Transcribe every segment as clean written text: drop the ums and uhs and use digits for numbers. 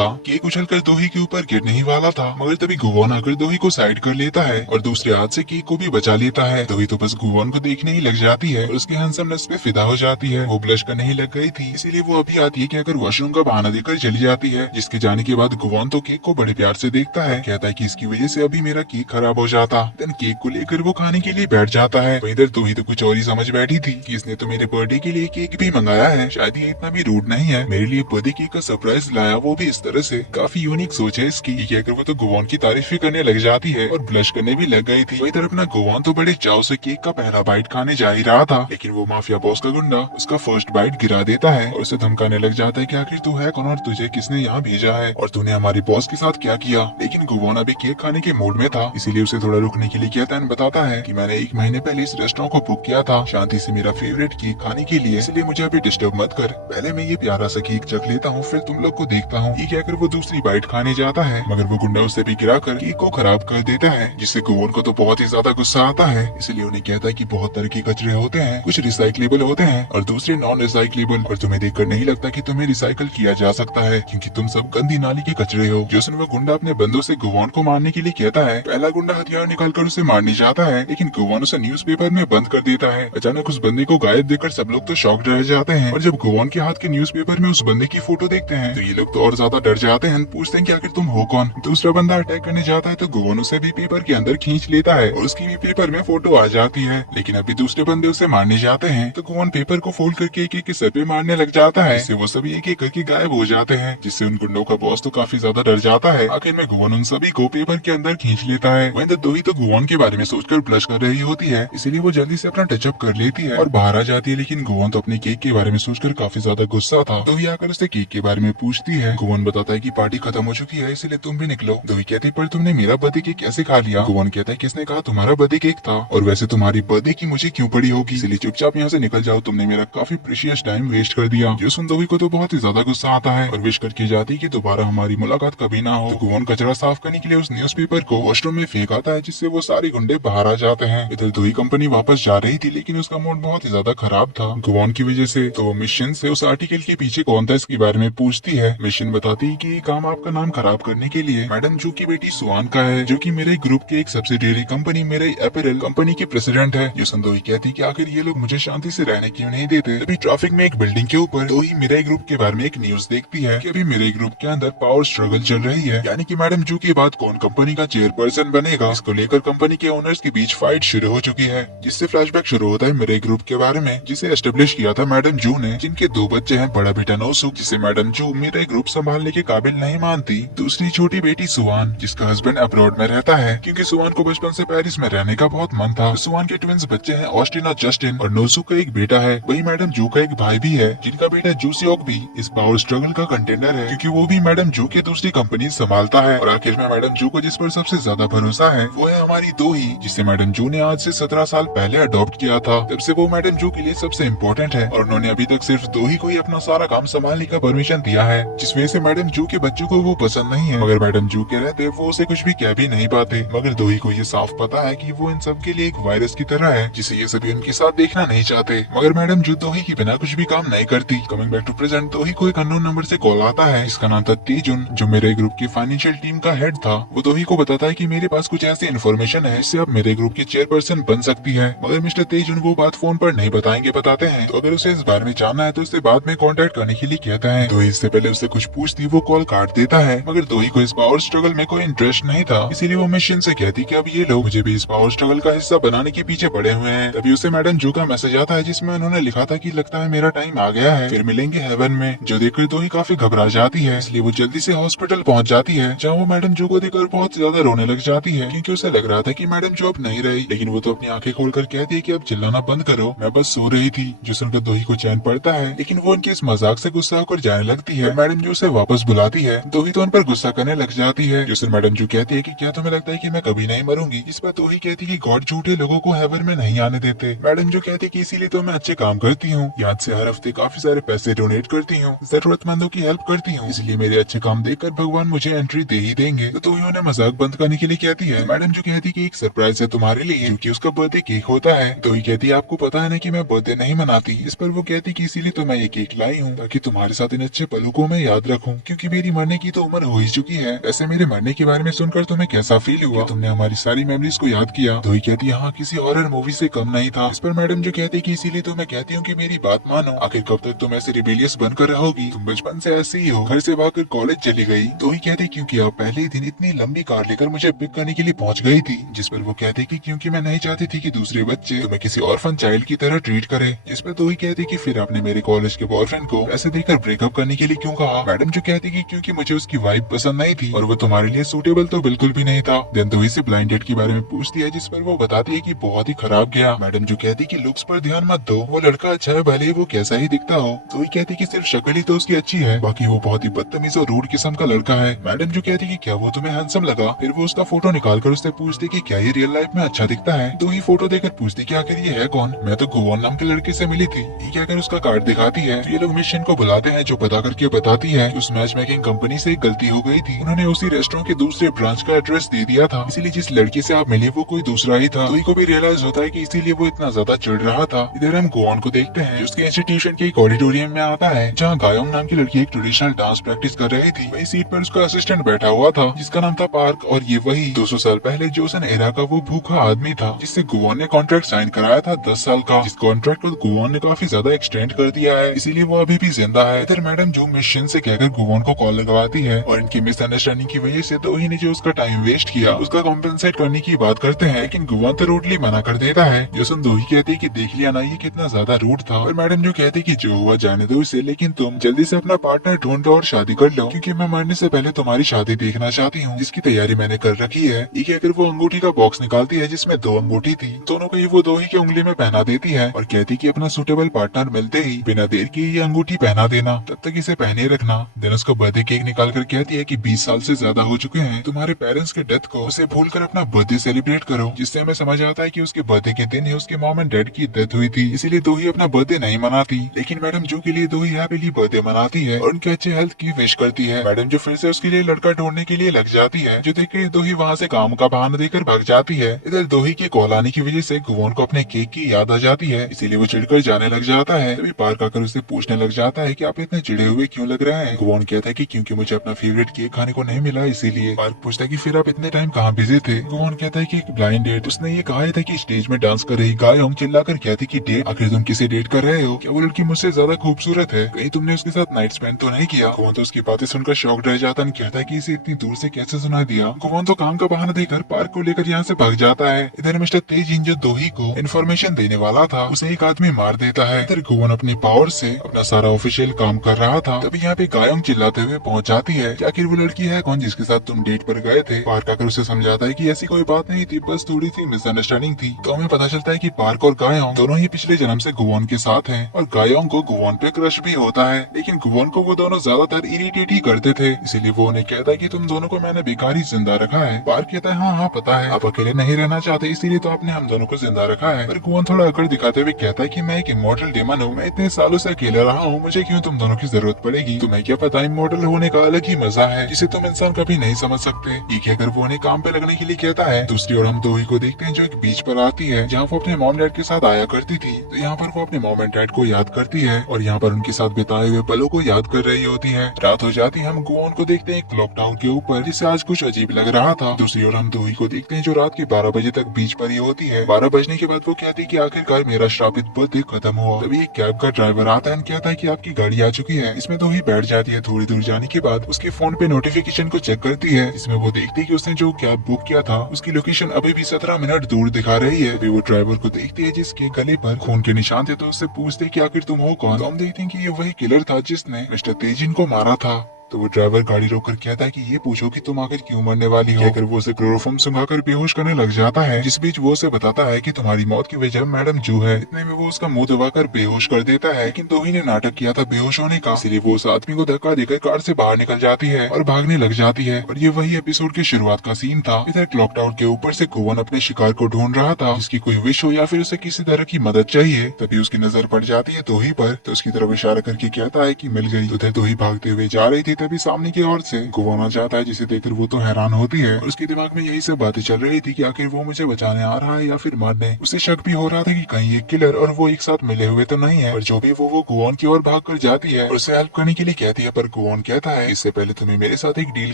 था। केक उछलकर दोही के ऊपर गिरने ही वाला था, मगर तभी गुवोन आकर दोही को साइड कर लेता है और दूसरे हाथ से केक को भी बचा लेता है। दोही तो बस गुवोन को देखने ही लग जाती है और उसके हैंडसमनेस पे फिदा हो जाती है। वो ब्लश करने ही लग गई थी, इसीलिए वो अभी आती है कि अगर वॉशरूम का बहाना देकर चली जाती है। जिसके जाने के बाद गुवोन तो केक को बड़े प्यार से देखता है, कहता है कि इसकी वजह से अभी मेरा केक खराब हो जाता। देन केक को लेकर वो खाने के लिए बैठ जाता है। इधर दोही तो कुछ और ही समझ बैठी थी कि इसने तो मेरे बर्थडे के लिए केक भी मंगाया है, शायद ये इतना भी रूड नहीं है, मेरे लिए बर्थडे केक का सरप्राइज लाया, वो भी इस तरह से। काफी यूनिक सोच है इसकी। ये कहकर वो तो गुवोन की तारीफ भी करने लग जाती है और ब्लश करने भी लग गई थी। वही तरफ अपना गुवोन तो बड़े चाव से केक का पहला बाइट खाने जा ही रहा था, लेकिन वो माफिया बॉस का गुंडा उसका फर्स्ट बाइट गिरा देता है और उसे धमकाने लग जाता है कि आखिर तू है कौन और तुझे किसने यहाँ भेजा है और तूने हमारे बॉस के साथ क्या किया। लेकिन गुवोन अभी केक खाने के मूड में था, इसीलिए उसे थोड़ा रुकने के लिए कहता है। बताता है कि मैंने 1 महीने पहले इस रेस्टोरेंट को बुक किया था शांति से मेरा फेवरेट केक खाने के लिए, इसलिए मुझे अभी डिस्टर्ब मत कर, पहले मैं ये प्यारा सा केक चख लेता हूँ, फिर तुम लोग को देखता हूँ। ये कहकर वो दूसरी बाइट खाने जाता है, मगर वो गुंडा उसे भी गिराकर केक को खराब कर देता है, जिससे गुवोन को तो बहुत ही ज्यादा गुस्सा आता है। इसलिए उन्हें कहता है कि बहुत तरह के कचरे होते हैं, कुछ रिसाइक्लेबल होते हैं और दूसरे नॉन रिसाइक्लेबल, और तुम्हें देखकर नहीं लगता कि तुम्हें रिसाइकल किया जा सकता है, क्योंकि तुम सब गंदी नाली के कचरे हो। जो सुन वो गुंडा अपने बंदों से गुवोन को मारने के लिए कहता है। पहला गुंडा हथियार निकालकर उसे मारने जाता है, लेकिन गुवोन उसे न्यूज़पेपर में बंद कर देता है। अचानक उस बंदे को गायब देखकर सब लोग तो शॉक्ड रह जाते हैं, और जब गुवोन के हाथ के न्यूज़पेपर में उस बंदे की फोटो देखते हैं तो ये लोग तो और ज्यादा डर जाते हैं, पूछते हैं कि आखिर तुम हो कौन। दूसरा बंदा अटैक करने जाता है तो गुवोन उसे भी पेपर के अंदर खींच लेता है और उसकी भी पेपर में फोटो आ जाती है। लेकिन अभी दूसरे बंदे उसे मारने जाते हैं तो गुवोन पेपर को फोल्ड करके एक एक के सर पे मारने लग जाता है, जिससे वो सभी एक एक करके गायब हो जाते हैं, जिससे उन गुंडों का बॉस तो काफी ज्यादा डर जाता है। आखिर में गुवोन उन सभी को पेपर के अंदर खींच लेता है। वहीं दोही तो गुवोन के बारे में सोचकर ब्लश कर रही होती है, इसीलिए वो जल्दी से अपना टचअप कर लेती है और बाहर आ जाती है। लेकिन गुवोन तो अपने केक के बारे में सोचकर काफी ज्यादा गुस्सा था। दोही आकर उससे केक के बारे में पूछती है। गुवोन बताता है कि पार्टी खत्म हो चुकी है, इसलिए तुम भी निकलो। दोही कहती है पर तुमने मेरा बर्थडे केक कैसे खा लिया। गुवोन कहता है किसने कहा तुम्हारा बर्थडे केक था, और वैसे तुम्हारी बर्थडे की मुझे क्यों पड़ी होगी, इसलिए चुपचाप यहाँ से निकल जाओ, तुमने मेरा काफी प्रीशियस टाइम वेस्ट कर दिया। जो सुन दोही को तो बहुत ही ज्यादा गुस्सा आता है और विश करके जाती है कि दोबारा हमारी मुलाकात कभी ना हो। तो गुवोन कचरा साफ करने के लिए उस न्यूज़पेपर को वॉशरूम में फेंक आता है, जिससे वो सारे गुंडे बाहर आ जाते हैं। इधर दोही कंपनी वापस जा रही थी, लेकिन उसका मूड बहुत ही ज्यादा खराब था गुवोन की वजह से। तो मिशन से उस आर्टिकल के पीछे कौन था इसके बारे में पूछती है। मिशन बताती है कि ये काम आपका नाम खराब करने के लिए मैडम जू की बेटी सुआन का है, जो कि मेरे ग्रुप के एक सब्सिडियरी कंपनी मेरे अपैरल कंपनी की प्रेसिडेंट है। जो सुन दोही कहती कि आखिर ये लोग मुझे शांति से रहने क्यों नहीं देते। तभी ट्रैफिक में एक बिल्डिंग के ऊपर दोही मेरे ग्रुप के बारे में एक न्यूज देखती है कि अभी मेरे ग्रुप के अंदर पावर स्ट्रगल चल रही है, यानी कि मैडम जू के बाद कौन कंपनी का चेयरपर्सन बनेगा, इसको लेकर कंपनी के ओनर्स के बीच फाइट शुरू हो चुकी है। जिससे फ्लैशबैक शुरू होता है मेरे ग्रुप के बारे में, जिसे एस्टेब्लिश किया था मैडम जू ने, जिनके 2 बच्चे हैं, बड़ा बेटा नोसुक जिसे मैडम जू मेरा ग्रुप संभालने के काबिल नहीं मानती, दूसरी छोटी बेटी सुआन जिसका हस्बैंड अब्रॉड में रहता है, क्योंकि सुआन को बचपन से पेरिस में रहने का बहुत मन था। सुआन के ट्विंस बच्चे हैं ऑस्टिन और जस्टिन, और नोसुक का एक बेटा है। वही मैडम जू का एक भाई भी है, जिनका बेटा जूसियोक भी इस पावर स्ट्रगल का कंटेंडर है, क्योंकि वो भी मैडम जू के दूसरी कंपनी संभालता है। और आखिर में मैडम जू को जिस पर सबसे ज्यादा भरोसा है वो है हमारी दोही, जिसे मैडम जू ने आज से 17 साल पहले अडॉप्ट किया था। तब से वो मैडम जू के लिए सबसे इम्पोर्टेंट है और उन्होंने अभी तक सिर्फ दोही को ही अपना सारा काम संभालने का परमिशन दिया है, जिस वजह से मैडम जू के बच्चों को वो पसंद नहीं है। मगर मैडम जू के रहते वो उसे कुछ भी कह भी नहीं पाते, मगर दोही को ये साफ पता है कि वो इन सब के लिए एक वायरस की तरह है, जिसे ये सभी उनके साथ देखना नहीं चाहते। मगर मैडम जू दोही के बिना कुछ भी काम नहीं करती। कमिंग बैक टू प्रेजेंट, दोही को एक अननोन नंबर से कॉल आता है, इसका नाम था तेजुन, जो मेरे ग्रुप की फाइनेंशियल टीम का हेड था। वो दोही को बताता है कि मेरे पास कुछ ऐसी इन्फॉर्मेशन है जिससे आप मेरे ग्रुप की चेयरपर्सन बन सकती है। मगर मिस्टर तेजुन वो बात फोन पर नहीं बताएंगे, बताते हैं तो अगर उसे इस बारे में जानना है तो उससे बाद में कांटेक्ट करने के लिए कहता है। दोही इससे पहले उससे कुछ पूछती वो कॉल काट देता है, मगर दोही को इस पावर स्ट्रगल में कोई इंटरेस्ट नहीं था, इसीलिए वो मिशन से कहती कि अब ये लोग मुझे भी इस पावर स्ट्रगल का हिस्सा बनाने के पीछे पड़े हुए हैं। तभी उसे मैडम जू का मैसेज आता है, जिसमें उन्होंने लिखा था कि लगता है मेरा टाइम आ गया है, फिर मिलेंगे हेवन में। जो देखकर दोही काफी घबरा जाती है, इसलिए वो जल्दी से हॉस्पिटल पहुंच जाती है, जहाँ वो मैडम जू को देखकर बहुत ज्यादा रोने लग जाती है, क्योंकि उसे लग रहा था कि मैडम जू अब नहीं रही। लेकिन वो तो अपनी आंखें खोलकर कहती है कि अब चिल्लाना बंद करो, मैं बस सो रही थी। जो सुनकर दोही को चैन पड़ता है, लेकिन वो उनके इस मजाक से गुस्सा होकर जाने लगती है। मैडम जू उसे वापस बुलाती है, दोही तो उन पर गुस्सा करने लग जाती है। जो मैडम जू कहती है कि क्या तुम्हें लगता है कि मैं कभी नहीं मरूंगी। इस पर दोही कहती है कि गॉड झूठे लोगों को हेवन में नहीं आने देते। मैडम जू कहती है कि इसीलिए तो मैं अच्छे काम करती हूँ, याद से हर हफ्ते काफी सारे पैसे डोनेट करती हूँ, जरूरतमंदों की हेल्प करती हूँ, इसलिए मेरे अच्छे काम देखकर भगवान मुझे एंट्री दे ही देंगे। तो दोही उन्हें मजाक बंद करने के लिए कहती है। मैडम जू कहती है कि एक सरप्राइज है तुम्हारे लिए, क्योंकि उसका बर्थडे केक होता है। दोही कहती है आपको पता है ना कि मैं बर्थडे नहीं मनाती। इस पर वो कहती कि इसीलिए तो मैं ये केक लाई हूँ, ताकि तुम्हारे साथ इन अच्छे पलों को मैं याद रखूँ, क्योंकि मेरी मरने की तो उम्र हो ही चुकी है। वैसे मेरे मरने के बारे में सुनकर तुम्हें कैसा फील हुआ? तुमने हमारी सारी मेमोरीज को याद किया? दोही कहती है हाँ, किसी हॉरर मूवी से कम नहीं था। इस पर मैडम जो कहती है कि इसीलिए तो मैं कहती हूँ कि मेरी बात मानो। आखिर कब तक तुम ऐसे रिबेलियस बनकर रहोगी? तुम बचपन से ऐसे ही हो। घर से भागकर कॉलेज चली गई। दोही कहती क्योंकि आप पहले ही दिन इतनी लंबी कार लेकर मुझे पिक करने के लिए पहुंच गई थी। जिस पर वो कहती कि क्योंकि मैं नहीं चाहती थी कि दूसरे बच्चे तुम्हें किसी ऑर्फन चाइल्ड की तरह ट्रीट करे। इस पर दोही कहती कि फिर आपने मेरे कॉलेज के बॉयफ्रेंड को ऐसे देखकर ब्रेकअप करने के लिए क्यों कहा? मैडम जो कहती कि क्योंकि मुझे उसकी वाइब पसंद नहीं थी और वो तुम्हारे लिए सूटेबल तो बिल्कुल भी नहीं था। देन दोही से ब्लाइंड डेट के बारे में पूछती है, जिस पर वो बताती है कि बहुत ही खराब गया। मैडम जो कहती कि लुक्स पर ध्यान मत दो, वो लड़का अच्छा है भले ही वो कैसा ही दिखता हो। दोही कहती कि सिर्फ शक्ल ही तो उसकी अच्छी है, बाकी वो बहुत ही बदतमीज और रूड किस्म का लड़का है। मैडम जो कहती कि क्या वो तुम्हें हैंडसम लगा? फिर वो उसका फोटो निकाल कर उससे पूछती कि क्या ये रियल लाइफ में अच्छा दिखता है? दोही फोटो देखकर पूछती कि आखिर ये है कौन? मैं तो गुवोन नाम के लड़के से मिली थी। ये कहकर उसका कार्ड दिखाती है। ये लोग मिशन को बुलाते हैं जो पता करके बताती है कि उस मैच मेकिंग कंपनी से एक गलती हो गई थी। उन्होंने उसी रेस्टोरेंट के दूसरे ब्रांच का एड्रेस दे दिया था, इसीलिए जिस लड़की से आप मिले वो कोई दूसरा ही था। दोही को भी रियलाइज होता है कि इसीलिए वो इतना ज्यादा चिढ़ रहा था। इधर हम गुवोन को देखते हैं, उसके इंस्टीट्यूशन के एक ऑडिटोरियम में आता है जहाँ गायोंग नाम की लड़की एक ट्रेडिशनल डांस प्रैक्टिस कर रही थी। वही सीट पर उसका असिस्टेंट बैठा हुआ था जिसका नाम था पार्क, और ये वही 200 साल पहले जोसन एरा का वो भूखा आदमी था जिससे गुवोन ने कॉन्ट्रैक्ट साइन कराया था 10 साल का। इस कॉन्ट्रैक्ट को गुवोन ने काफी ज्यादा एक्सटेंड कर दिया है, इसीलिए वो अभी भी जिंदा है। इधर मैडम जो मिशन से कहकर गुवोन को कॉल लगवाती है और इनकी मिसअंडरस्टैंडिंग की वजह से दोही ने जो उसका टाइम वेस्ट किया उसका कॉम्पेंसेट करने की बात करते हैं, लेकिन गुवोन तो रूडली मना कर देता है। जोसन दोही कहती है कि देख लिया ना, ये कितना ज्यादा रूड था। और मैडम जो कहती कि जो हुआ जाने दो इसे, लेकिन तुम जल्दी से अपना पार्टनर ढूंढ लो और शादी कर लो, क्योंकि मैं मरने से पहले तुम्हारी शादी देखना चाहती हूँ, जिसकी तैयारी मैंने कर रखी है। ये कहकर वो अंगूठी का बॉक्स निकालती है जिसमें 2 अंगूठी थी। दोनों को ये वो दोही की उंगली में पहना देती है और कहती कि अपना सूटेबल पार्टनर मिलते ही बिना देर किए ये अंगूठी पहना देना, तब तक इसे पहने रखना। देन उसका बर्थडे केक निकाल कर कहती है कि 20 साल से ज्यादा हो चुके हैं तुम्हारे पेरेंट्स के डेथ को, उसे भूल कर अपना बर्थडे सेलिब्रेट करो। जिससे हमें समझ आता है कि उसके बर्थडे के दिन ही उसके मॉम एंड डैड की डेथ हुई थी, इसीलिए दोही अपना बर्थडे नहीं मनाती। लेकिन मैडम जो के लिए दोही हैप्पीली बर्थडे मनाती है और उनके अच्छे हेल्थ की विश करती है। मैडम जो फिर से उसके लिए लड़का ढूंढने के लिए लग जाती है, जो देख दोही वहाँ से काम का बहाना देकर भाग जाती है। इधर दोही के कॉल आने की वजह से गुवोन को अपने केक की याद आ जाती है, इसीलिए वो चिढ़कर जाने लग जाता है। तभी पार्क आकर उससे पूछने लग जाता है कि आप इतने चिढ़े हुए क्यों लग रहे हैं? गुवोन कहता है कि क्योंकि मुझे अपना फेवरेट केक खाने को नहीं मिला इसीलिए। पार्क पूछता है कि फिर आप इतने टाइम कहाँ बिजी थे? गुवोन कहता है कि एक ब्लाइंड डेट। उसने ये कहा था कि स्टेज में डांस कर रही गायोंग चिल्लाकर कहती कि डेट, आखिर तुम किसे डेट कर रहे हो? क्या वो लड़की मुझसे ज्यादा खूबसूरत है? कहीं तुमने उसके साथ नाइट स्पेंड तो नहीं किया? गुवोन तो उसकी बातें सुनकर शॉक्ड रह जाता है, कहता है कि इसे इतनी दूर से कैसे सुना दिया? गुवोन तो काम का बहाना देकर पार्क को लेकर यहाँ से भाग जाता है। इधर मिस्टर तेजिन जो दोही को इन्फॉर्मेशन देने वाला था उसे एक आदमी मार देता है। इधर गुवोन अपने पावर से अपना सारा ऑफिशियल काम कर रहा था, तभी यहाँ पे गायोंग चिल्लाते हुए पहुंच जाती है कि आखिर वो लड़की है कौन जिसके साथ तुम डेट पर गए थे? पार्क आकर उसे समझाता है कि ऐसी कोई बात नहीं थी, बस थोड़ी सी मिसअंडरस्टैंडिंग थी। तो हमें पता चलता है कि पार्क और गायोंग दोनों ही पिछले जन्म से गुवोन के साथ हैं और गायोंग को गुवोन पे क्रश भी होता है, लेकिन गुवोन को वो दोनों ज्यादातर इरिटेट ही करते थे, इसीलिए वो उन्हें कहता है कि तुम दोनों को मैंने बेकार ही जिंदा रखा है। पार्क कहता है हाँ हाँ पता है, आप अकेले नहीं रहना चाहते इसीलिए तो आपने हम दोनों को जिंदा रखा है। पर गुवोन थोड़ा अकड़ दिखाते हुए कहता है कि मैं एक इमॉर्टल डेमन हूँ, मैं इतने सालों से अकेला रहा हूँ, मुझे क्यों तुम दोनों की जरूरत पड़ेगी? तुम्हें क्या पता इमॉर्टल होने का अलग ही मजा है जिसे तुम इंसान कभी नहीं समझ सकते। ये कहकर वो उन्हें काम पे लगने के लिए कहता है। दूसरी ओर हम दोही को देखते हैं जो एक बीच पर आती है जहाँ वो अपने मॉम डैड के साथ आया करती थी। तो यहाँ पर वो अपने मॉम एंड डैड को याद करती है और यहाँ पर उनके साथ बिताए हुए पलों को याद कर रही होती है। रात हो जाती, हम गुवोन को देखते हैं क्लॉक टावर के ऊपर, जिससे आज कुछ अजीब लग रहा था। दूसरी ओर हम दोही को देखते हैं जो रात के 12 बजे तक बीच पर ही होती है। 12 बजने के बाद वो कहती है कि आखिरकार मेरा श्रापित बर्थडे खत्म हुआ। तभी एक कैब का ड्राइवर आता है और कहता है कि आपकी गाड़ी आ चुकी है। इसमें दोही बैठ जाती है। थोड़ी दूर जाने के बाद उसके फोन पे नोटिफिकेशन को चेक करती है, इसमें वो देखती है कि उसने जो कैब बुक किया था उसकी लोकेशन अभी भी 17 मिनट दूर दिखा रही है। अभी वो ड्राइवर को देखती है जिसके गले पर खून के निशान थे, तो उससे पूछते कि आखिर तुम हो कौन? तो हम देखते हैं कि ये वही किलर था जिसने मिस्टर तेजिन को मारा था। तो वो ड्राइवर गाड़ी रोककर कहता है कि ये पूछो कि तुम आखिर क्यों मरने वाली हो? कहकर वो उसे क्लोरोफॉर्म सुंघाकर बेहोश करने लग जाता है। जिस बीच वो उसे बताता है कि तुम्हारी मौत की वजह मैडम जू है। इतने में वो उसका मुंह दबाकर बेहोश कर देता है, लेकिन दोही ने नाटक किया था बेहोश होने का, इसलिए वो उस आदमी को धक्का देकर कार से बाहर निकल जाती है और भागने लग जाती है। और ये वही एपिसोड की शुरुआत का सीन था। इधर क्लॉक टावर के ऊपर से गुवोन अपने शिकार को ढूंढ रहा था, जिसकी कोई विश हो या फिर उसे किसी तरह की मदद चाहिए। तभी उसकी नजर पड़ जाती है दोही पर, तो उसकी तरफ इशारा करके कहता है कि मिल गई। उधर दोही भागते हुए जा रही थी, तभी सामने की ओर से गुवान आ जाता है, जिसे देखकर वो तो हैरान होती है और उसके दिमाग में यही सब बातें चल रही थी कि आखिर वो मुझे बचाने आ रहा है या फिर मारने। उसे शक भी हो रहा था कि कहीं ये किलर और वो एक साथ मिले हुए तो नहीं है। और जो भी वो गुवान की ओर भाग कर जाती है और उसे हेल्प करने के लिए कहती है, पर गुवान कहता है इससे पहले तुम्हें मेरे साथ एक डील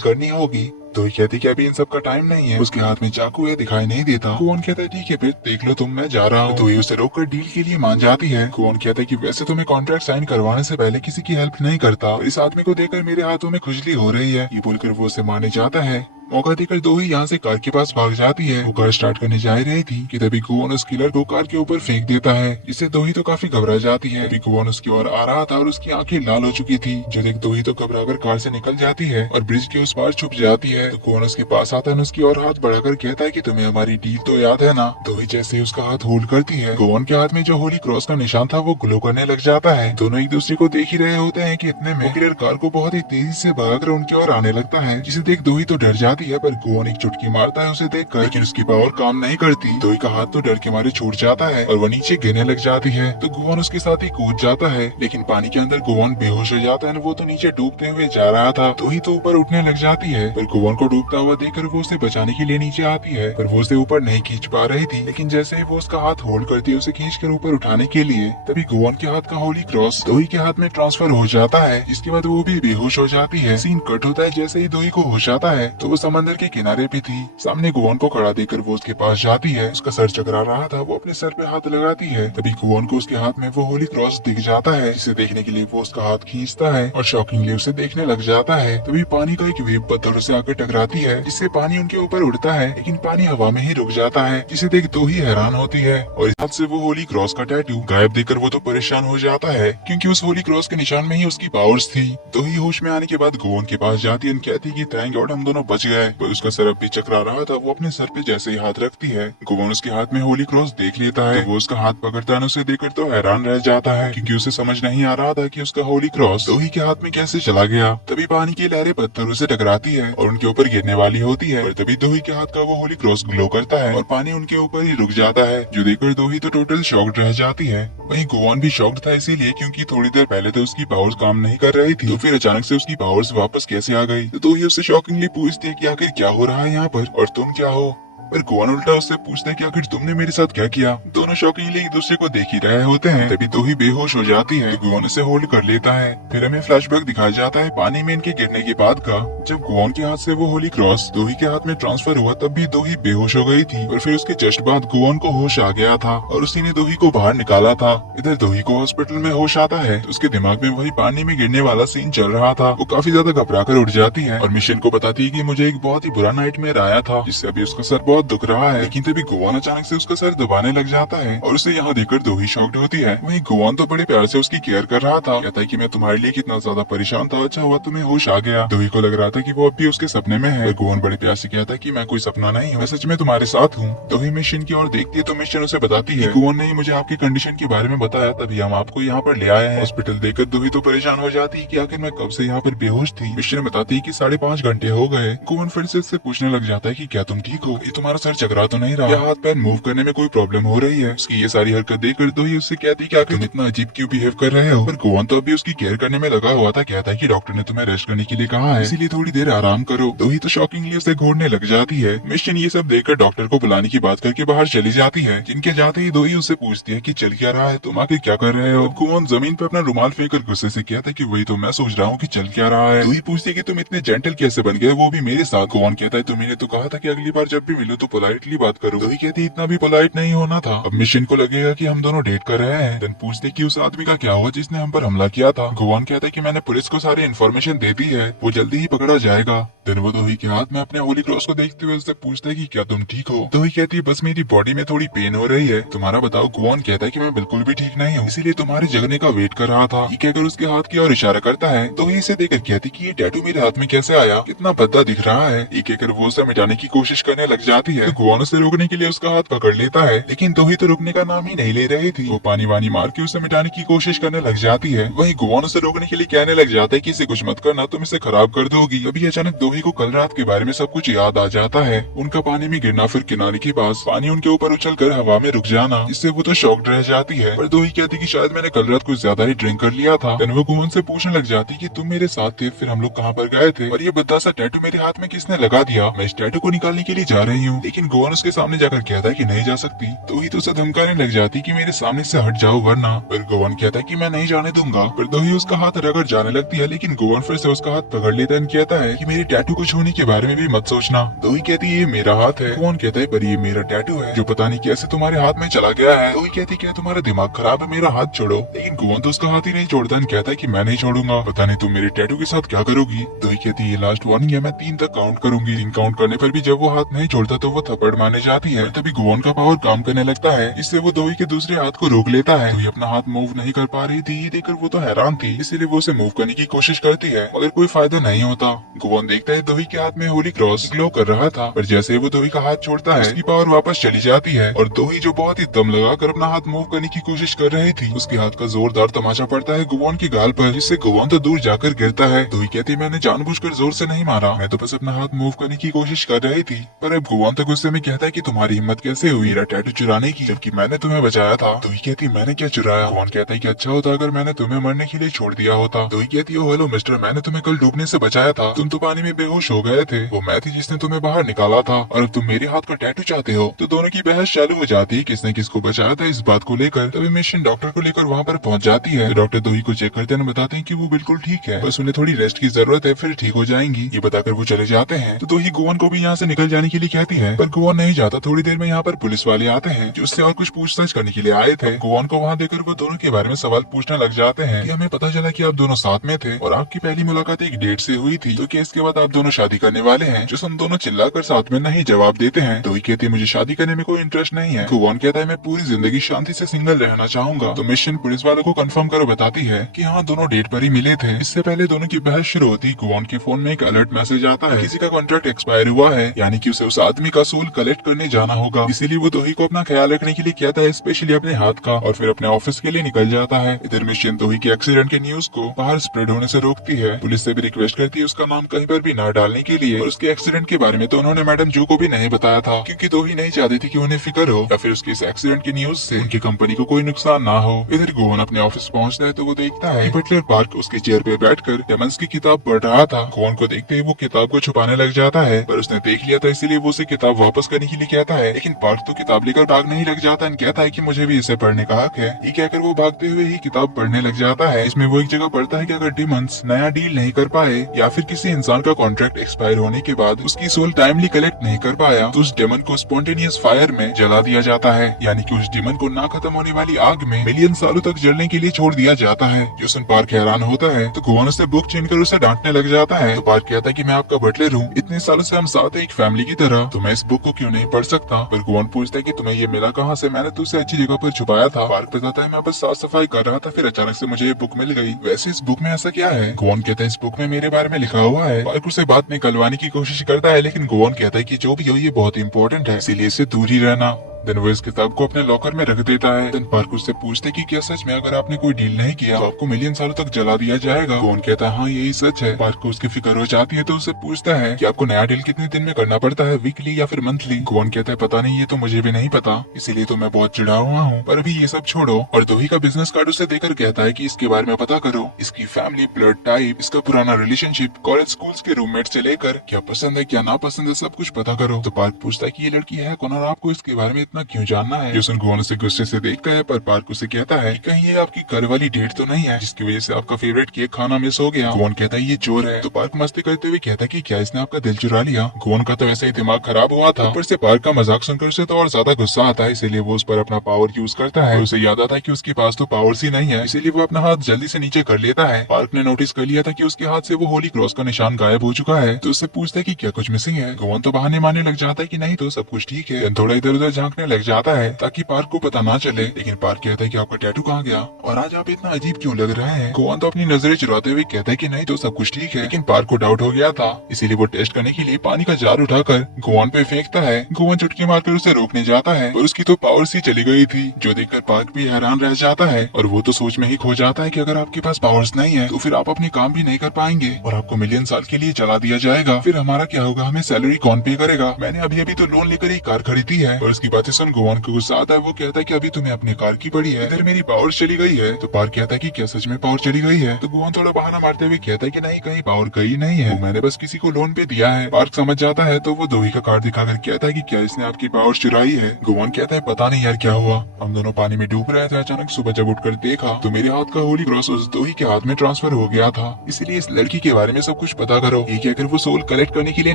करनी होगी। तो ये कहती कि अभी इन सब का टाइम नहीं है। उसके हाथ में चाकू है, दिखाई नहीं देता। गुवान कहता है ठीक है फिर देख लो तुम, मैं जा रहा हूँ। तो ये उसे रोककर डील के लिए मान जाती है। गुवान कहता है कि वैसे तो मैं कॉन्ट्रैक्ट साइन करवाने से पहले किसी की हेल्प नहीं करता, और इस आदमी को देखकर मेरे हाथों में खुजली हो रही है। ये बोलकर वो उसे मारने जाता है। मौका देकर दो ही यहाँ से कार के पास भाग जाती है। वो कार स्टार्ट करने जा रही थी कि तभी गुवान उस किलर को कार के ऊपर फेंक देता है, जिससे दो ही तो काफी घबरा जाती है। तभी गुवान उसकी ओर आ रहा था और उसकी आंखें लाल हो चुकी थी। जो देख दो ही तो घबराकर कार से निकल जाती है और ब्रिज के उस पार छुप जाती है। तो गुवान उसके पास आता है, उसकी ओर हाथ बढ़ाकर कहता है कि तुम्हें हमारी डील तो याद है ना। दो ही जैसे ही उसका हाथ होल्ड करती है, गुवान के हाथ में जो होली क्रॉस का निशान था वो ग्लो करने लग जाता है। दोनों एक दूसरे को देख ही रहे होते हैं कि इतने में किलर कार को बहुत ही तेजी से भगाकर उनकी ओर आने लगता है, जिसे देख दो ही तो डर जाती है। पर गुवान चुटकी मारता है उसे देखकर, लेकिन उसकी पावर काम नहीं करती। दोई का हाथ तो डर के मारे छूट जाता है और वो नीचे गिरने लग जाती है। तो गुवान उसके साथ ही कूद जाता है, लेकिन पानी के अंदर गुवान बेहोश हो जाता है। वो तो नीचे डूबते हुए जा रहा था। दोई तो ऊपर उठने लग जाती है, पर गुवान को डूबता हुआ देखकर वो उसे बचाने के लिए नीचे आती है, पर वो उसे ऊपर नहीं खींच पा रही थी। लेकिन जैसे ही वो उसका हाथ होल्ड करती है उसे खींच कर ऊपर उठाने के लिए, तभी गुवान के हाथ का होली क्रॉस दोई के हाथ में ट्रांसफर हो जाता है। जिसके बाद वो भी बेहोश हो जाती है। सीन कट होता है। जैसे ही दोई को होश आता है तो वो समंदर के किनारे पे थी। सामने गुवान को खड़ा देखकर वो उसके पास जाती है। उसका सर चकरा रहा था, वो अपने सर पे हाथ लगाती है। तभी गुवान को उसके हाथ में वो होली क्रॉस दिख जाता है, जिसे देखने के लिए वो उसका हाथ खींचता है और शॉकिंगली उसे देखने लग जाता है। तभी पानी का एक वेव पत्थरों से आकर टकराती है, जिससे पानी उनके ऊपर उड़ता है, लेकिन पानी हवा में ही रुक जाता है, जिसे देख दो ही हैरान होती है। और इस हाथ से वो होली क्रॉस का टैटू गायब देखकर वो तो परेशान हो जाता है, क्योंकि उस होली क्रॉस के निशान में ही उसकी पावर्स थी। तो ही होश में आने के बाद गुवान के पास जाती है, कहती कि थैंक गॉड हम दोनों बच गए। पर उसका सर अब भी चकरा रहा था। वो अपने सर पे जैसे ही हाथ रखती है, गुवान उसके हाथ में होली क्रॉस देख लेता है। तो वो उसका हाथ पकड़ता है, उसे देखकर तो हैरान रह जाता है, क्योंकि उसे समझ नहीं आ रहा था कि उसका होली क्रॉस दो ही के हाथ में कैसे चला गया। तभी पानी की लहरें पत्थरों से टकराती है और उनके ऊपर गिरने वाली होती है, और तभी दो ही के हाथ का वो होली क्रॉस ग्लो करता है और पानी उनके ऊपर ही रुक जाता है, जो देखकर दो ही तो टोटल शॉक्ड रह जाती है। वहीं गुवान भी शॉक्ड था, इसीलिए क्योंकि थोड़ी देर पहले तो उसकी पावर्स काम नहीं कर रही थी, तो फिर अचानक से उसकी पावर्स वापस कैसे आ गई। तो ही उससे शॉकिंगली पूछती है कि आखिर क्या हो रहा है यहाँ पर और तुम क्या हो। पर गुवान उल्टा उससे पूछता है कि आखिर तुमने मेरे साथ क्या किया। दोनों शौकीनली एक दूसरे को देख ही रहे होते हैं। तभी दो ही बेहोश हो जाती है। तो गुवान उसे होल्ड कर लेता है। फिर हमें फ्लैशबैक दिखाया जाता है पानी में इनके गिरने के बाद का, जब गुवान के हाथ से वो होली क्रॉस दो ही के हाथ में ट्रांसफर हुआ, तब भी दो ही बेहोश हो गई थी। और फिर उसके जस्ट बाद गुवान को होश आ गया था और उसी ने दो ही को बाहर निकाला था। इधर दो ही को हॉस्पिटल में होश आता है तो उसके दिमाग में वही पानी में गिरने वाला सीन चल रहा था। वो काफी ज्यादा घबरा कर उठ जाती है और मिशन को बताती है कि मुझे एक बहुत ही बुरा नाइटमेयर आया था, जिससे अभी उसका सर बहुत दुख रहा है। लेकिन तभी गुवान अचानक से उसका सर दबाने लग जाता है और उसे यहाँ देखकर दो ही शॉक्ड होती है। वहीं गुवान तो बड़े प्यार से उसकी केयर कर रहा था, कहता है कि मैं तुम्हारे लिए कितना ज्यादा परेशान था, अच्छा हुआ तुम्हें होश आ गया। दो ही को लग रहा था कि वो अब भी उसके सपने में है। गुवान बड़े प्यार से कहता है कि मैं कोई सपना नहीं हूँ, मैं सच में तुम्हारे साथ हूँ। दो ही मिशन की ओर देखती है तो मिशन उसे बताती है गुवान ने मुझे आपकी कंडीशन के बारे में बताया, तभी हम आपको यहाँ पर ले आए हैं। हॉस्पिटल देखकर दो ही तो परेशान हो जाती है कि आखिर मैं कब से यहाँ पर बेहोश थी। मिशन बताती है कि 5.5 घंटे हो गए। गुवान फिर से उससे पूछने लग जाता है कि क्या तुम ठीक हो, ये तुम्हारा सर चकरा तो नहीं रहा, हाथ पैर मूव करने में कोई प्रॉब्लम हो रही है। उसकी ये सारी हरकत देखकर दो ही उससे कहती कि आखिर तुम इतना अजीब क्यों बिहेव कर रहे हो। पर गुवान तो अभी उसकी केयर करने में लगा हुआ था, कहता है कि डॉक्टर ने तुम्हें रेस्ट करने के लिए कहा है, इसीलिए थोड़ी देर आराम करो। दो ही तो शॉकिंगली उसे घूरने लग जाती है। मिशन ये सब देखकर डॉक्टर को बुलाने की बात करके बाहर चली जाती है। जिनके जाते ही दो ही उससे पूछती है कि चल क्या रहा है, तुम आखिर क्या कर रहे हो। गुवान जमीन पे अपना रुमाल फेंक कर गुस्से से कहता है कि वही तो मैं सोच रहा हूँ कि चल क्या रहा है। दो ही पूछती है कि तुम इतने जेंटल कैसे बन गए, वो भी मेरे साथ। गुवान कहता है तुमने तो कहा था कि अगली बार जब भी मिलो तो पोलाइटली बात करो। दो ही कहती है इतना भी पोलाइट नहीं होना था, अब मिशन को लगेगा कि हम दोनों डेट कर रहे हैं। देन पूछते कि उस आदमी का क्या हुआ जिसने हम पर हमला किया था। गुवान कहता है कि मैंने पुलिस को सारी इन्फॉर्मेशन दे दी है, वो जल्दी ही पकड़ा जाएगा। देन वो दोही के हाथ में अपने होली क्रॉस को देखते हुए उससे पूछता है कि क्या तुम ठीक हो। दोही कहती है बस मेरी बॉडी में थोड़ी पेन हो रही है, तुम्हारा बताओ। गुवान कहता है कि मैं बिल्कुल भी ठीक नहीं हूँ, इसीलिए तुम्हारे जगने का वेट कर रहा था। ये कहकर उसके हाथ की ओर इशारा करता है। दोही इसे देखकर कहती कि ये टैटू मेरे हाथ में कैसे आया, कितना भद्दा दिख रहा है। ये कहकर वो उसे मिटाने की कोशिश करने लग जाती जाती है। तो गुवान उसे रोकने के लिए उसका हाथ पकड़ लेता है, लेकिन दोही तो रुकने का नाम ही नहीं ले रही थी। वो पानी वानी मार के उसे मिटाने की कोशिश करने लग जाती है। वहीं गुवान उसे रोकने के लिए कहने लग जाता है कि इसे कुछ मत करना, तुम इसे खराब कर दोगी। अभी अचानक दोही को कल रात के बारे में सब कुछ याद आ जाता है। उनका पानी में गिरना, फिर किनारे के पास पानी उनके ऊपर उछलकर हवा में रुक जाना, इससे वो तो शॉक्ड रह जाती है। पर दोही कहती कि शायद मैंने कल रात कुछ ज्यादा ही ड्रिंक कर लिया था। वो गुवान से पूछने लग जाती कि तुम मेरे साथ थे, फिर हम लोग कहाँ पर गए थे, और ये बद्दा सा टैटू मेरे हाथ में किसने लगा दिया। मैं इस टैटू को निकालने के लिए जा रही हूँ, लेकिन गुवान उसके सामने जाकर कहता है कि नहीं जा सकती। दोही तो उसे धमकाने लग जाती कि मेरे सामने से हट जाओ वरना। पर गुवान कहता है कि मैं नहीं जाने दूंगा। पर दोही उसका हाथ रगड़ जाने लगती है, लेकिन गुवान फिर से उसका हाथ पकड़ लेता है, कहता है कि मेरे टैटू को छूने के बारे में भी मत सोचना। दोही कहती है ये मेरा हाथ है। गुवान कहता है पर ये मेरा टैटू है जो पता नहीं कैसे तुम्हारे हाथ में चला गया है। दोही कहती क्या तुम्हारा दिमाग खराब है, मेरा हाथ छोड़ो। लेकिन गुवान तो उसका हाथ ही नहीं छोड़ता, कहता है कि मैं नहीं छोड़ूंगा, पता नहीं तुम मेरे टैटू के साथ क्या करोगी। दोही कहती है ये लास्ट वार्निंग है, मैं 3 तक काउंट करूंगी। 3 काउंट करने पर भी जब वो हाथ नहीं छोड़ता तो वो थप्पड़ मारने जाती है। तभी गुवान का पावर काम करने लगता है, इससे वो दोही के दूसरे हाथ को रोक लेता है। दोही अपना हाथ मूव नहीं कर पा रही थी, ये देखकर वो तो हैरान थी, इसीलिए वो उसे मूव करने की कोशिश करती है, मगर कोई फायदा नहीं होता। गुवान देखता है दोही के हाथ में होली क्रॉस ग्लो कर रहा था, पर जैसे ही वो दोही का हाथ छोड़ता है उसकी पावर वापस चली जाती है, और दोही जो बहुत ही दम लगाकर अपना हाथ मूव करने की कोशिश कर रही थी, उसके हाथ का जोरदार तमाचा पड़ता है गुवान की गाल पर, जिससे गुवान तो दूर जाकर गिरता है। दोही कहती है मैंने जानबूझकर जोर से नहीं मारा, मैं तो बस अपना हाथ मूव करने की कोशिश कर रही थी। पर अब गुवान तो गुस्से में कहता है कि तुम्हारी हिम्मत कैसे हुई मेरा टैटू चुराने की, जबकि मैंने तुम्हें बचाया था। दोही कहती मैंने क्या चुराया। गुवान कहता है कि अच्छा होता अगर मैंने तुम्हें मरने के लिए छोड़ दिया होता। दोही कहती है हेलो मिस्टर, मैंने तुम्हें कल डूबने से बचाया था, तुम तो पानी में बेहोश हो गए थे, वो मैं थी जिसने तुम्हें बाहर निकाला था, और अब तुम मेरे हाथ का टैटू चाहते हो। तो दोनों की बहस चालू हो जाती है किसने किसको बचाया था इस बात को लेकर। तभी मिशन डॉक्टर को लेकर वहाँ पर पहुँच जाती है। डॉक्टर दोही को चेक करते हैं, बताते हैं कि वो बिल्कुल ठीक है, बस उन्हें थोड़ी रेस्ट की जरूरत है, फिर ठीक हो जाएंगी। ये बताकर वो चले जाते हैं। तो दोही गुवान को भी यहाँ से निकल जाने के लिए कहती है, पर गुवान नहीं जाता। थोड़ी देर में यहाँ पर पुलिस वाले आते हैं जो उससे और कुछ पूछताछ करने के लिए आए थे। गुवान को वहाँ देखकर वो दोनों के बारे में सवाल पूछने लग जाते हैं कि हमें पता चला कि आप दोनों साथ में थे और आपकी पहली मुलाकात एक डेट से हुई थी, तो क्या इसके बाद आप दोनों शादी करने वाले हैं। जो हम दोनों चिल्लाकर साथ में नहीं जवाब देते हैं। दोही कहती है मुझे शादी करने में कोई इंटरेस्ट नहीं है। गुवान कहता है मैं पूरी जिंदगी शांति से सिंगल रहना चाहूंगा। तो मिशन पुलिस वालों को कंफर्म कर बताती है कि हाँ दोनों डेट पर ही मिले थे। इससे पहले दोनों की बहस शुरू होती गुवान के फोन में एक अलर्ट मैसेज आता है, किसी का कॉन्ट्रैक्ट एक्सपायर हुआ है, यानी कि उसे उस आदमी का सोल कलेक्ट करने जाना होगा। इसीलिए वो दोही को अपना ख्याल रखने के लिए कहता है, स्पेशली अपने हाथ का, और फिर अपने ऑफिस के लिए निकल जाता है। इधर मिशन दोही के एक्सीडेंट के न्यूज को बाहर स्प्रेड होने से रोकती है। पुलिस से भी रिक्वेस्ट करती है उसका नाम कहीं पर भी न डालने के लिए, और उसके एक्सीडेंट के बारे में तो उन्होंने मैडम जू को भी नहीं बताया था, क्योंकि दोही नहीं चाहती थी कि उन्हें फिक्र हो या फिर उसके इस एक्सीडेंट की न्यूज से उनकी कंपनी को कोई नुकसान ना हो। इधर गुवान अपने ऑफिस पहुंचता है तो वो देखता है कि बटलर पार्क उसके चेयर पे बैठकर डेमंस की किताब पढ़ रहा था। गुवान को देखते ही वो किताब को छुपाने लग जाता है, पर उसने देख लिया था इसीलिए वो उसे किताब वापस करने के लिए कहता है, लेकिन पार्क तो किताब लेकर भागने ही लग जाता है, कहता है कि मुझे भी इसे पढ़ने का हक है। ये कहकर वो भागते हुए ही किताब पढ़ने लग जाता है। इसमें वो एक जगह पढ़ता है कि अगर डेमंस नया डील नहीं कर पाए या फिर किसी इंसान का कॉन्ट्रैक्ट एक्सपायर होने के बाद उसकी सोल टाइमली कलेक्ट नहीं कर पाया तो उस डेमन को स्पॉन्टेनियस फायर में जला दिया जाता है, यानी कि उस डेमन को ना खत्म होने वाली आग में मिलियन सालों तक जलने के लिए छोड़ दिया जाता है। जो सुन पार्क हैरान होता है तो गुवान उससे बुक छीनकर उसे डांटने लग जाता है। तो पार्क कहता है कि मैं आपका बटलर हूँ, इतने सालों से हम साथ हैं एक फैमिली की तरह, तो मैं इस बुक को क्यों नहीं पढ़ सकता। पर गुवान पूछता है कि तुम्हें ये मिला कहाँ से, मैंने तो उसे अच्छी जगह पर छुपाया था। पार्क बताता है मैं बस साफ सफाई कर रहा था, फिर अचानक से मुझे ये बुक मिल गई। वैसे इस बुक में ऐसा क्या है। गुवान कहता है इस बुक में मेरे बारे में लिखा हुआ है। पार्क उसे बात निकलवाने की कोशिश करता है, लेकिन गुवान कहता है कि जो भी हो ये बहुत इंपॉर्टेंट है, इसीलिए इससे दूर ही रहना। देन वो इस किताब को अपने लॉकर में रख देता है। देन पार्क उससे पूछते कि क्या सच में अगर आपने कोई डील नहीं किया तो आपको मिलियन सालों तक जला दिया जाएगा। गुवान कहता है हाँ यही सच है। पार्क को उसकी फिक्र हो जाती है तो उससे पूछता है कि आपको नया डील कितने दिन में करना पड़ता है, वीकली या फिर मंथली। गुवान कहता है पता नहीं, ये तो मुझे भी नहीं पता, इसीलिए तो मैं बहुत चिढ़ा हुआ हूँ, पर अभी ये सब छोड़ो। और दोही का बिजनेस कार्ड उसे देकर कहता है कि इसके बारे में पता करो, इसकी फैमिली, ब्लड टाइप, इसका पुराना रिलेशनशिप, कॉलेज स्कूल के रूममेट से लेकर क्या पसंद है क्या ना पसंद है सब कुछ पता करो। तो पार्क पूछता है कि ये लड़की है कौन और आपको इसके बारे में इतना क्यों जानना है। यूसन गुवान उसे गुस्से से देखता है, पर पार्क उसे कहता है कि कहीं ये आपकी घर वाली डेट तो नहीं है जिसकी वजह से आपका फेवरेट केक खाना मिस हो गया। गुवान कहता है ये चोर है। तो पार्क मस्ती करते हुए कहता है कि क्या इसने आपका दिल चुरा लिया। गुवान का तो वैसे ही दिमाग खराब हुआ था, ऊपर से पार्क का मजाक सुनकर उसे तो और ज्यादा गुस्सा आता है, इसीलिए वो उस पर अपना पावर यूज करता है। उसे याद आता है कि उसके पास तो पावर्स ही नहीं है, इसीलिए वो अपना हाथ जल्दी से नीचे कर लेता है। पार्क ने नोटिस कर लिया था कि उसके हाथ से वो होली क्रॉस का निशान गायब हो चुका है, तो उससे पूछता है कि क्या कुछ मिसिंग है। गुवान तो बहाने मारने लग जाता है कि नहीं तो सब कुछ ठीक है। थोड़ा इधर उधर झांकने करने लग जाता है ताकि पार्क को पता ना चले। लेकिन पार्क कहता है कि आपका टैटू कहाँ गया और आज आप इतना अजीब क्यों लग रहे हैं। गुवान तो अपनी नजरें चुराते हुए कहता है कि नहीं तो सब कुछ ठीक है। लेकिन पार्क को डाउट हो गया था, इसीलिए वो टेस्ट करने के लिए पानी का जार उठाकर गुवान पे फेंकता है। गुवान चुटकी मारकर उसे रोकने जाता है और उसकी तो पावर्स ही चली गई थी, जो देखकर पार्क भी हैरान रह जाता है और वो तो सोच में ही खो जाता है कि अगर आपके पास पावर्स नहीं है तो फिर आप अपने काम भी नहीं कर पाएंगे और आपको मिलियन साल के लिए चला दिया जाएगा। फिर हमारा क्या होगा, हमें सैलरी कौन पे करेगा। मैंने अभी अभी तो लोन लेकर एक कार खरीदी है। और उसकी बातें सुन गुवान को गुस्सा आता है। वो कहता है कि अभी तुम्हें अपनी कार की पड़ी है, इधर मेरी पावर चली गई है। तो पार्क कहता है कि क्या सच में पावर चली गई है। तो गुवान थोड़ा बहाना मारते हुए कहता है कि नहीं, कहीं पावर गई नहीं है, मैंने बस किसी को लोन पे दिया है। पार्क समझ जाता है तो वो दोही का कार्ड दिखाकर कहता है कि क्या इसने आपकी पावर चुराई है। गुवान कहता है पता नहीं यार क्या हुआ, हम दोनों पानी में डूब रहे थे, अचानक सुबह जब उठकर देखा तो मेरे हाथ का होली क्रॉस उस दोही के हाथ में ट्रांसफर हो गया था, इसलिए इस लड़की के बारे में सब कुछ पता करो। ये कहकर वो सोल कलेक्ट करने के लिए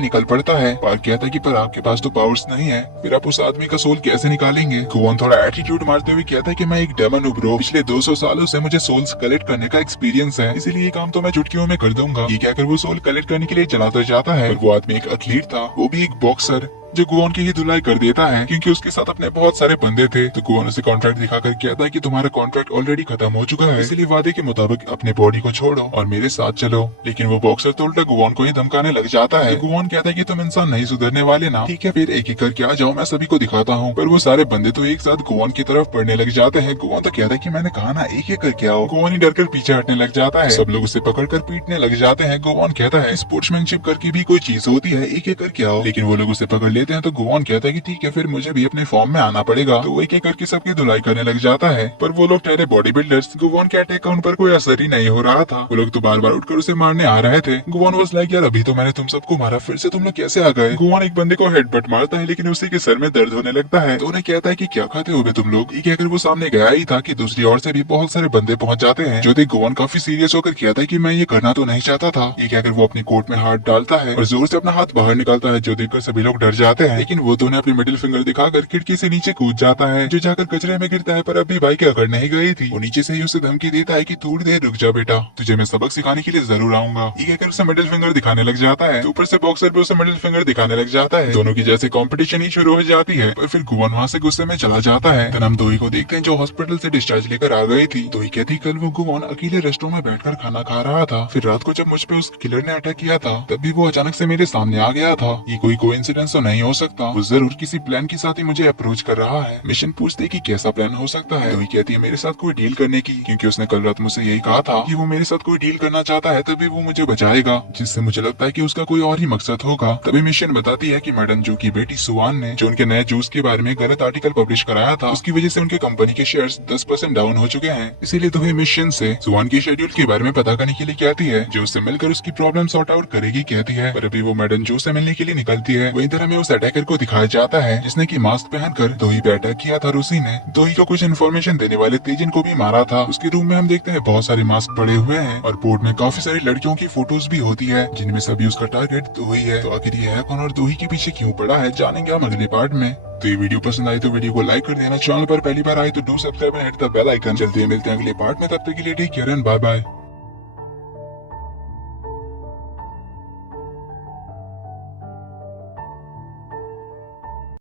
निकल पड़ता है। पार्क कहता है कि पर आपके पास तो पावर्स नहीं है, फिर आप उस आदमी का सोल कैसे निकालेंगे। गुवान थोड़ा एटीट्यूड मारते हुए कहता है कि मैं एक डेमन हूँ ब्रो, पिछले 200 सालों से मुझे सोल्स कलेक्ट करने का एक्सपीरियंस है, इसीलिए ये काम तो मैं चुटकियों में कर दूंगा। ये कहकर वो सोल कलेक्ट करने के लिए चला तो जाता है। वो आदमी एक एथलीट था, वो भी एक बॉक्सर, जो गुवान की ही धुलाई कर देता है क्योंकि उसके साथ अपने बहुत सारे बंदे थे। तो गुवान उसे कॉन्ट्रैक्ट दिखाकर कहता है कि तुम्हारा कॉन्ट्रैक्ट ऑलरेडी खत्म हो चुका है, इसलिए वादे के मुताबिक अपने बॉडी को छोड़ो और मेरे साथ चलो। लेकिन वो बॉक्सर तो उल्टा गुवान को ही धमकाने लग जाता है। तो गुवान कहता है कि तुम इंसान नहीं सुधरने वाले ना, ठीक है फिर एक एक करके आ जाओ, मैं सभी को दिखाता हूँ। पर वो सारे बंदे तो एक साथ गुवान की तरफ बढ़ने लग जाते हैं। गुवान तो कहता है कि मैंने कहा ना एक एक करके आओ। गुवान ही डरकर पीछे हटने लग जाता है, सब लोग उसे पकड़कर पीटने लग जाते हैं। गुवान कहता है स्पोर्ट्समैनशिप करके भी कोई चीज होती है, एक एक करके आओ। लेकिन वो लोग उसे पकड़ लेते हैं। तो गुवान कहता है कि ठीक है फिर मुझे भी अपने फॉर्म में आना पड़ेगा। तो वो एक एक करके सबकी धुलाई करने लग जाता है। पर वो लोग ठहरे बॉडी बिल्डर्स, गुवान के अटैक का उन पर कोई असर ही नहीं हो रहा था। वो लोग तो बार बार उठकर उसे मारने आ रहे थे। गुवान वाज लाइक यार अभी तो मैंने तुम सबको मारा, फिर से तुम लोग कैसे आ गए। गुवान एक बंदे को हेडबट मारता है लेकिन उसी के सर में दर्द होने लगता है। तो उन्हें कहता है कि क्या खाते हो बे तुम लोग। ये कहकर वो सामने गया ही था कि दूसरी ओर से भी बहुत सारे बंदे पहुंच जाते हैं। जो देख गुवान काफी सीरियस होकर कहता है कि मैं ये करना तो नहीं चाहता था। ये कहकर वो अपनी कोट में हाथ डालता है और जोर से अपना हाथ बाहर निकालता है, जो देखकर सभी लोग डर जाते हैं। लेकिन वो तो उन्हें अपनी मिडिल फिंगर दिखाकर खिड़की से नीचे कूद जाता है, जो जाकर कचरे में गिरता है। पर अभी बाइक के अकड़ नहीं गई थी। वो नीचे से ही उसे धमकी देता है कि थोड़ी देर रुक जा बेटा, तुझे मैं सबक सिखाने के लिए जरूर आऊंगा। ये कहकर उसे मिडिल फिंगर दिखाने लग जाता है। ऊपर से बॉक्सर भी उसे मिडिल फिंगर दिखाने लग जाता है। दोनों की जैसे कंपटीशन ही शुरू हो जाती है। पर फिर गुवान वहाँ से गुस्से में चला जाता है। तब हम दोही को देखते हैं जो हॉस्पिटल से डिस्चार्ज लेकर आ गई थी। दोही कहती कल वो गुवान अकेले रेस्टोरेंट में बैठकर खाना खा रहा था, फिर रात को जब मुझ पे उस किलर ने अटैक किया था तब भी वो अचानक से मेरे सामने आ गया था। ये कोई कोइंसिडेंस तो नहीं हो सकता, वो जरूर किसी प्लान के साथ ही मुझे अप्रोच कर रहा है। मिशन पूछते कि कैसा प्लान हो सकता है। दोही कहती है मेरे साथ कोई डील करने की, क्योंकि उसने कल रात मुझसे यही कहा था कि वो मेरे साथ कोई डील करना चाहता है तभी वो मुझे बचाएगा, जिससे मुझे लगता है कि उसका कोई और ही मकसद होगा। तभी मिशन बताती है कि मैडम जू की बेटी सुवान ने जो उनके नए जूस के बारे में गलत आर्टिकल पब्लिश कराया था, उसकी वजह से उनके कंपनी के शेयर्स 10% डाउन हो चुके हैं। इसीलिए दोही मिशन से सुवान की शेड्यूल के बारे में पता करने के लिए कहती है, जो उससे मिलकर उसकी प्रॉब्लम सॉर्ट आउट करेगी कहती है। पर अभी वो मैडम जू से मिलने के लिए निकलती है। वहीं तरह में उस अटैकर को दिखाया जाता है जिसने की मास्क पहनकर दोही पे अटैक किया था। रूसी ने दोही को कुछ इन्फॉर्मेशन देने वाले तेजिन को भी मारा था। उसके रूम में हम देखते हैं बहुत सारे मास्क पड़े हुए हैं और बोर्ड में काफी सारी लड़कियों की फोटोज भी होती है, जिनमें सभी उसका टारगेट दोही है। तो आखिर ये है कौन और दोही के पीछे क्यों पड़ा है, जानेंगे हम अगले पार्ट में। तो ये वीडियो पसंद आई तो वीडियो को लाइक कर देना, चैनल पर पहली बार आए तो do subscribe and hit the bell icon. चलते हैं मिलते हैं अगले पार्ट में, तब तक के लिए take care and bye bye.